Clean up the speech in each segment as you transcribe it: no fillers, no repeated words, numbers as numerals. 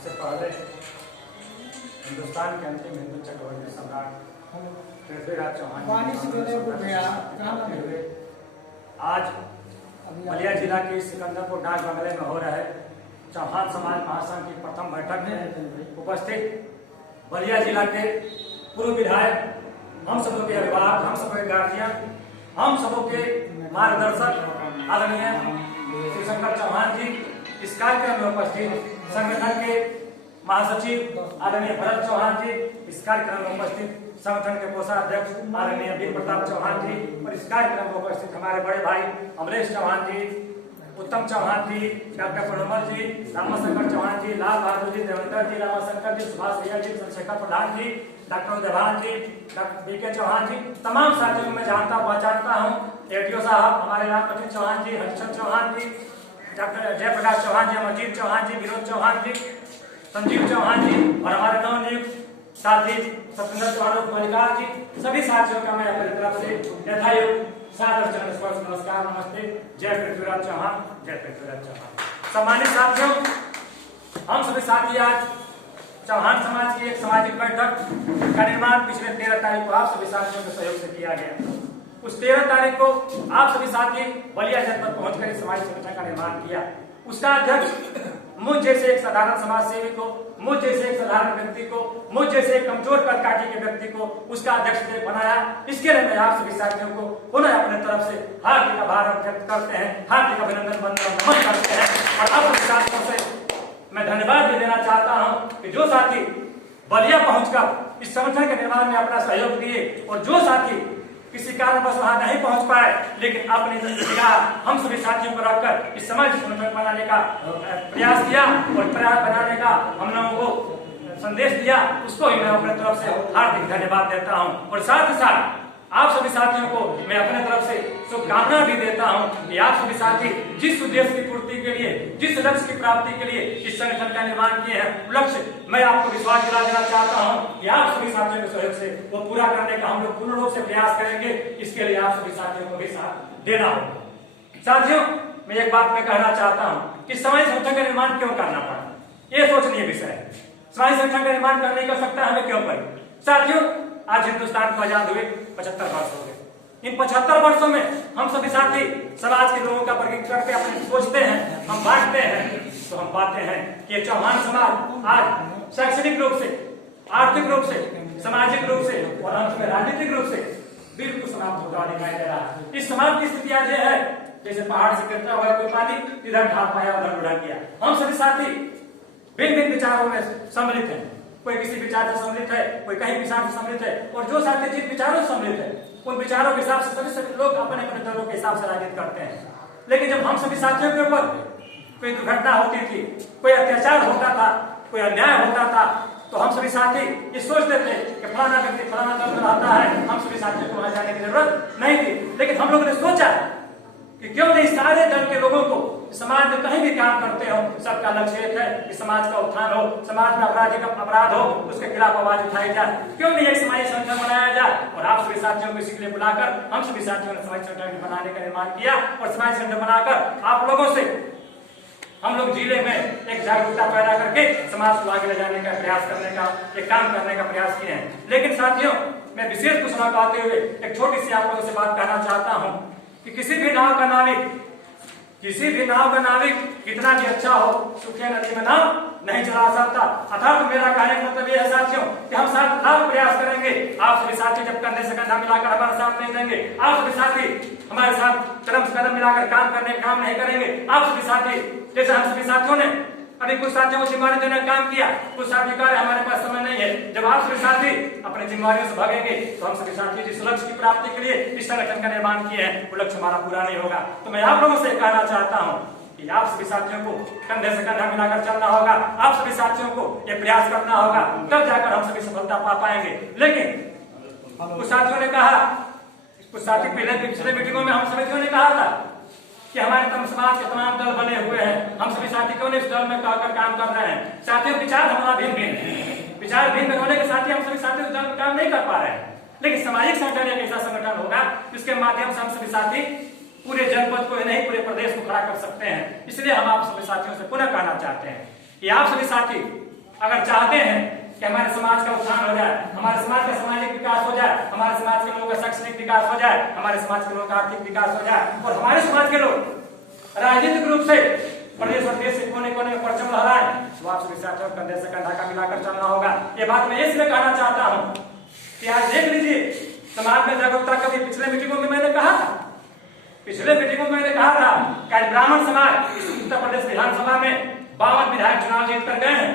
उससे पहले हिंदुस्तान के अंतिम हिंदू चक्रवर्ती सम्राट पृथ्वीराज चौहान आज बलिया जिला के सिकंदरपुर डाक बंगले में हो रहे चौहान समाज महासंघ की प्रथम बैठक में उपस्थित बलिया जिला के पूर्व विधायक, हम सबों के अभिभावक, हम सबों के गार्जियन, हम सबों के मार्गदर्शक आदरणीय श्री शंकर चौहान जी, इस कार्यक्रम में उपस्थित संगठन के महासचिव आदरणीय भरत चौहान जी, इस कार्यक्रम में उपस्थित संगठन के कोषाध्यक्ष आदरणीय वीर प्रताप चौहान जी, और इस कार्यक्रम में उपस्थित हमारे बड़े भाई अमरेश चौहान जी, उत्तम चौहान जी, डॉक्टर प्रमल जी, रामाशंकर चौहान जी, लाल बहादुर जी, देवेंद्र जी, रामाशंकर जी, सुभाष भैया जी, चंद्रशेखर प्रधान जी, डॉक्टर देवान जी, डॉक्टर बीके चौहान जी, तमाम साथियों को मैं जानता पहचानता हूँ। एडीओ साहब हमारे राम प्रतीक चौहान जी, हरिचंद चौहान जी, डॉक्टर जयप्रकाश चौहान जी, अमरजीत चौहान जी, विनोद चौहान जी, संजीव चौहान जी, और हमारे नवनियुक्त साथी सत्येंद्र चौहान मलिकार जी, सभी साथियों का मैं अपनी तरफ से यथायुक्त सादर चरण स्पर्श नमस्कार, नमस्ते। जय पृथ्वीराज चौहान, जय पृथ्वीराज चौहान। सम्मानित साथियों, हम सभी साथी आज चौहान समाज की एक सामाजिक बैठक का निर्माण पिछले 13 तारीख को आप सभी साथियों के सहयोग से किया गया। उस 13 तारीख को आप सभी साथी बलिया जनपद पहुंचकर इस सामाजिक संगठन का निर्माण किया। उसका अध्यक्ष मुझ जैसे एक साधारण समाज सेवी को, मुझ जैसे एक साधारण व्यक्ति को, मुझ जैसे एक कमजोर प्रकाटी के व्यक्ति को उसका अध्यक्ष बनाया। इसके लिए मैं आप सभी साथियों को पुनः अपने तरफ से हार्दिक आभार व्यक्त करते हैं, हार्दिक अभिनंदन वंदन नमन करते हैं, और आप सभी साथियों से मैं धन्यवाद भी देना चाहता हूं कि जो साथी बलिया पहुंचकर इस संगठन के निर्माण में अपना सहयोग दिए, और जो साथी किसी कारणवश वहां नहीं पहुंच पाए लेकिन अपनी जगह हम सभी साथियों को रखकर इस समाज संगठन बनाने का प्रयास किया और प्रयास बनाने का हम लोगों को संदेश दिया, उसको ही मैं अपने तरफ से हार्दिक धन्यवाद देता हूं। और साथ ही साथ आप सभी साथियों को मैं अपने तरफ से शुभकामना भी देता हूं कि आप सभी साथी जिस उद्देश्य की पूर्ति के लिए, जिस लक्ष्य की प्राप्ति के लिए इस संगठन का निर्माण किए हैं, लक्ष्य मैं आपको विश्वास दिला देना चाहता हूं कि आप सभी साथियों के सहयोग से वो पूरा करने का हम लोग पूर्ण रूप से प्रयास करेंगे। इसके लिए आप सभी साथियों को भी साथ देना होगा। साथियों, मैं एक बात मैं कहना चाहता हूं कि समाज संगठन का निर्माण क्यों करना पड़ा, ये सोचनीय विषय है। समाज संगठन का निर्माण करने की आवश्यकता हमें क्यों पड़ी? साथियों, आज हिंदुस्तान को आजाद हुए 75 वर्ष हो गए। इन 75 वर्षों में हम सभी साथी समाज के लोगों का वर्गीकरण करके अपने सोचते हैं, हम बांटते हैं, तो हम पाते हैं कि चौहान समाज आज शैक्षणिक रूप से, आर्थिक रूप से, सामाजिक रूप से और अंत में राजनीतिक रूप से बिल्कुल समाप्त होता दिखाई दे रहा है। इस समाज की स्थिति आज है जैसे पहाड़ से गिरता हुआ कोई पानी, इधर ढाल पाया उधर उड़ा गया। हम सभी साथी भिन्न भिन्न विचारों में सम्मिलित हैं, कोई किसी विचार से सम्मिलित है, कोई कहीं विचार से सम्मिलित है, और जो साथी जिन विचारों से सम्मिलित है उन विचारों के हिसाब से सभी लोग अपने अपने दलों के हिसाब से राजनीति करते हैं। लेकिन जब हम सभी साथियों के ऊपर कोई दुर्घटना होती थी, कोई अत्याचार होता था, कोई अन्याय होता था, तो हम सभी साथी ये सोचते थे कि फलाना व्यक्ति फलाना दल में रहता है, हम सभी साथियों को वहां जाने की जरूरत नहीं थी। लेकिन हम लोगों ने सोचा कि क्यों नहीं सारे दल के लोगों को समाज में कहीं भी काम करते हो, सबका लक्ष्य एक है कि समाज का उत्थान हो, समाज में अपराध हो, उसके खिलाफ आवाज उठाई जाए। क्यों नहीं एक समाज संगठन बनाया जाए? और आप सभी साथियों को इसी के लिए बुलाकर हम सभी साथियों ने समाज संगठन बनाने का निर्माण किया, और समाज संगठन बनाकर आप लोगों से हम लोग जिले में एक जागरूकता पैदा करके समाज को आगे ले जाने का प्रयास करने का, एक काम करने का प्रयास किए हैं। लेकिन साथियों, मैं विशेष घोषणा करते हुए एक छोटी सी आप लोगों से बात कहना चाहता हूं कि किसी भी नाव का नाविक कितना भी अच्छा हो, सुखिया नदी में नाव नहीं चला सकता। अर्थात मेरा कहने का मतलब यह है साथियों कि हम साथ प्रयास करेंगे। आप सभी साथी जब कंधे से कंधा मिलाकर हमारे साथ नहीं देंगे, आप सभी साथी हमारे साथ कदम से कदम मिलाकर काम नहीं करेंगे, आप सभी साथी जैसे हम सभी साथियों ने अभी कुछ साथियों को जिम्मेदारी देने का काम किया, कुछ साथी कह रहे हमारे पास समय नहीं है। जब आप सभी साथी अपने जिम्मेदारियों से भागेंगे तो हम सभी साथी जिस लक्ष्य की प्राप्ति के लिए इस संगठन का निर्माण किए हैं वो लक्ष्य हमारा पूरा नहीं होगा। तो मैं आप लोगों से कहना चाहता हूँ कि आप सभी साथियों को कंधे से कंधा मिलाकर चलना होगा, आप सभी साथियों को ये प्रयास करना होगा, तब जाकर हम सभी सफलता पा पाएंगे। लेकिन कुछ साथियों ने कहा, कुछ साथी पिछले मीटिंगों में हम सभी ने कहा था कि हमारे समाज के तमाम दल बने हुए हैं, हम सभी साथी क्यों नहीं इस दल में कहकर काम कर रहे हैं? साथियों विचार हमारा भिन्न भिन्न है, विचार भिन्न होने के साथ ही हम सभी साथी उस दल में काम नहीं कर पा रहे हैं। लेकिन सामाजिक संगठन एक ऐसा संगठन होगा जिसके माध्यम से हम सभी साथी पूरे जनपद को नहीं पूरे प्रदेश को खड़ा कर सकते हैं। इसलिए हम आप सभी साथियों से पुनः कहना चाहते हैं कि आप सभी साथी अगर चाहते हैं कि हमारे समाज का उत्थान हो जाए, हमारे समाज का सामाजिक विकास हो जाए, हमारे समाज के लोगों का शैक्षणिक विकास हो जाए, हमारे समाज के लोगों का आर्थिक विकास हो जाए और हमारे समाज के लोग राजनीतिक रूप से प्रदेश और देश के कोने कोने में परचम लहराए, तो आप सभी साथियों को कंधे से कंधा का मिलाकर चलना होगा। ये बात मैं इसलिए कहना चाहता हूँ कि आज देख लीजिए समाज में जागरूकता का भी पिछले मीटिंगों में मैंने कहा था, पिछले मीटिंगों में मैंने कहा था कि आज ब्राह्मण समाज इस उत्तर प्रदेश विधानसभा में 52 विधायक चुनाव जीत कर गए हैं,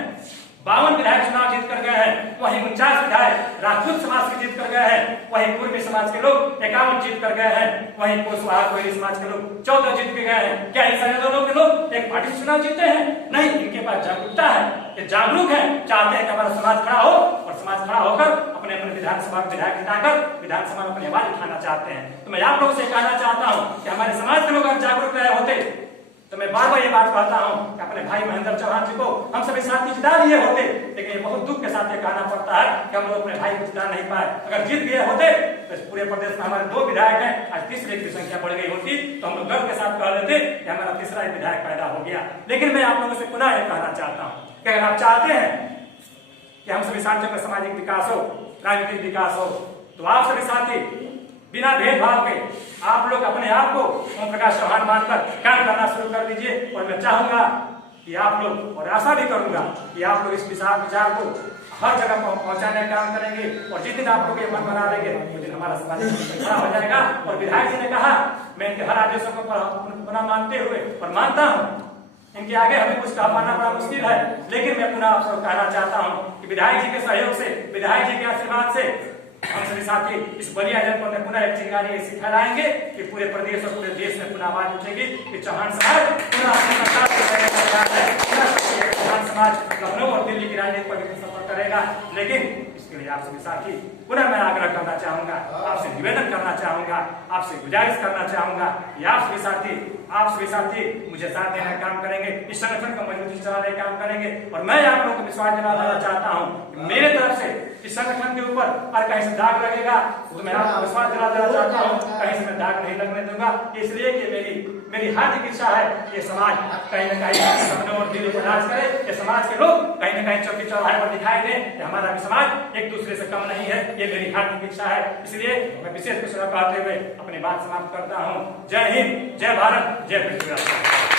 52 विधायक चुनाव जीत कर गए हैं, वहीं 49 विधायक राजपूत समाज के जीत कर गए हैं, वहीं पूर्वी समाज के लोग 51 जीत कर गए हैं, वहीं कुशवाहा कोयली समाज के लोग 14 जीत के गए हैं। क्या इन सारे दोनों के लोग एक पार्टी से चुनाव जीते हैं? नहीं, इनके पास जागरूकता है, ये जागरूक है, चाहते हैं कि हमारा समाज खड़ा हो और समाज खड़ा होकर अपने अपने विधानसभा विधायक जिताकर विधानसभा में अपनी आवाज उठाना चाहते हैं। तो मैं आप लोगों से कहना चाहता हूँ कि हमारे समाज के लोग अगर जागरूक रहे होते तो मैं बार बार ये बात कहता हूँ कि अपने भाई महेंद्र चौहान जी को हम सभी साथी जिता दिए होते, लेकिन ये बहुत दुख के साथ ये कहना पड़ता है कि हम लोग अपने भाई को जिता नहीं पाए। अगर जीत गए होते तो पूरे प्रदेश में हमारे 2 विधायक हैं, आज तीसरे की संख्या बढ़ गई होती तो हम लोग गर्व के साथ कह लेते कि हमारा तीसरा विधायक पैदा हो गया। लेकिन मैं आप लोगों से पुनः ये कहना चाहता हूँ कि अगर आप चाहते हैं कि हम सभी साथियों का सामाजिक विकास हो, राजनीतिक विकास हो, तो आप सभी साथी बिना भेदभाव के आप लोग अपने आप को ओम प्रकाश चौहान मानकर काम करना शुरू कर दीजिए। और मैं चाहूंगा कि आप लोग, और आशा भी करूंगा कि आप लोग इस विचार को हर जगह पहुंचाने का काम करेंगे और जिस दिन आप लोग ये मन बना लेंगे उस दिन हमारा समाज खड़ा हो जाएगा। और विधायक जी ने कहा, मैं इनके हर आदेशों को पुनः मानते हुए और मानता हूँ, इनके आगे हमें कुछ कहा पाना बड़ा मुश्किल है, लेकिन मैं पुनः आपको कहना चाहता हूँ कि विधायक जी के सहयोग से, विधायक जी के आशीर्वाद से हम सभी साथी इस बलिया जनपद में पुनः एक चिंगारी ऐसी फैलाएंगे कि पूरे प्रदेश और पूरे देश में पुनः आवाज उठेगी कि चौहान समाज चौहान समाज लखनऊ और दिल्ली की राजनीति पर भी सफर करेगा। लेकिन इसके लिए आप सभी साथी पुनः मैं आग्रह करना चाहूंगा, आपसे निवेदन करना चाहूंगा, आपसे गुजारिश करना चाहूंगा कि आप सभी साथी मुझे साथ देने का काम करेंगे, इस संगठन को मजबूती से चलाने का काम करेंगे। और मैं आप लोगों को विश्वास दिलाना चाहता हूँ कि मेरे तरफ से इस संगठन के ऊपर और कहीं से दाग लगेगा तो मैं आपको विश्वास दिलाना चाहता हूँ, कहीं से मैं दाग नहीं लगने दूंगा। इसलिए कि मेरी हार्दिक इच्छा है कि समाज कहीं न कहीं लखनऊ और दिल्ली को राज करे, ये समाज के लोग कहीं न कहीं चौकी चौराहे पर दिखाई दें कि हमारा भी समाज एक दूसरे से कम नहीं है। ये मेरी हार्दिक इच्छा है। इसलिए मैं विशेष कुछ कहते हुए अपनी बात समाप्त करता हूँ। जय हिंद, जय भारत, जय पृथ्वी।